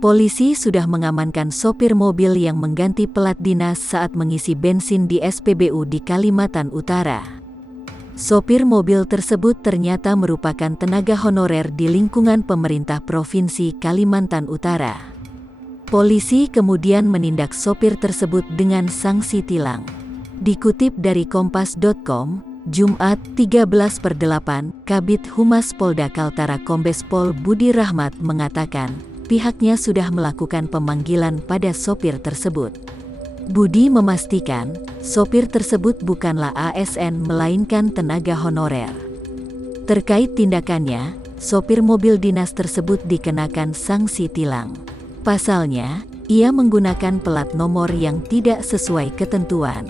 Polisi sudah mengamankan sopir mobil yang mengganti plat dinas saat mengisi bensin di SPBU di Kalimantan Utara. Sopir mobil tersebut ternyata merupakan tenaga honorer di lingkungan pemerintah Provinsi Kalimantan Utara. Polisi kemudian menindak sopir tersebut dengan sanksi tilang. Dikutip dari Kompas.com, Jumat 13/8, Kabid Humas Polda Kaltara Kombes Pol Budi Rahmat mengatakan, pihaknya sudah melakukan pemanggilan pada sopir tersebut. Budi memastikan, sopir tersebut bukanlah ASN melainkan tenaga honorer. Terkait tindakannya, sopir mobil dinas tersebut dikenakan sanksi tilang. Pasalnya, ia menggunakan plat nomor yang tidak sesuai ketentuan.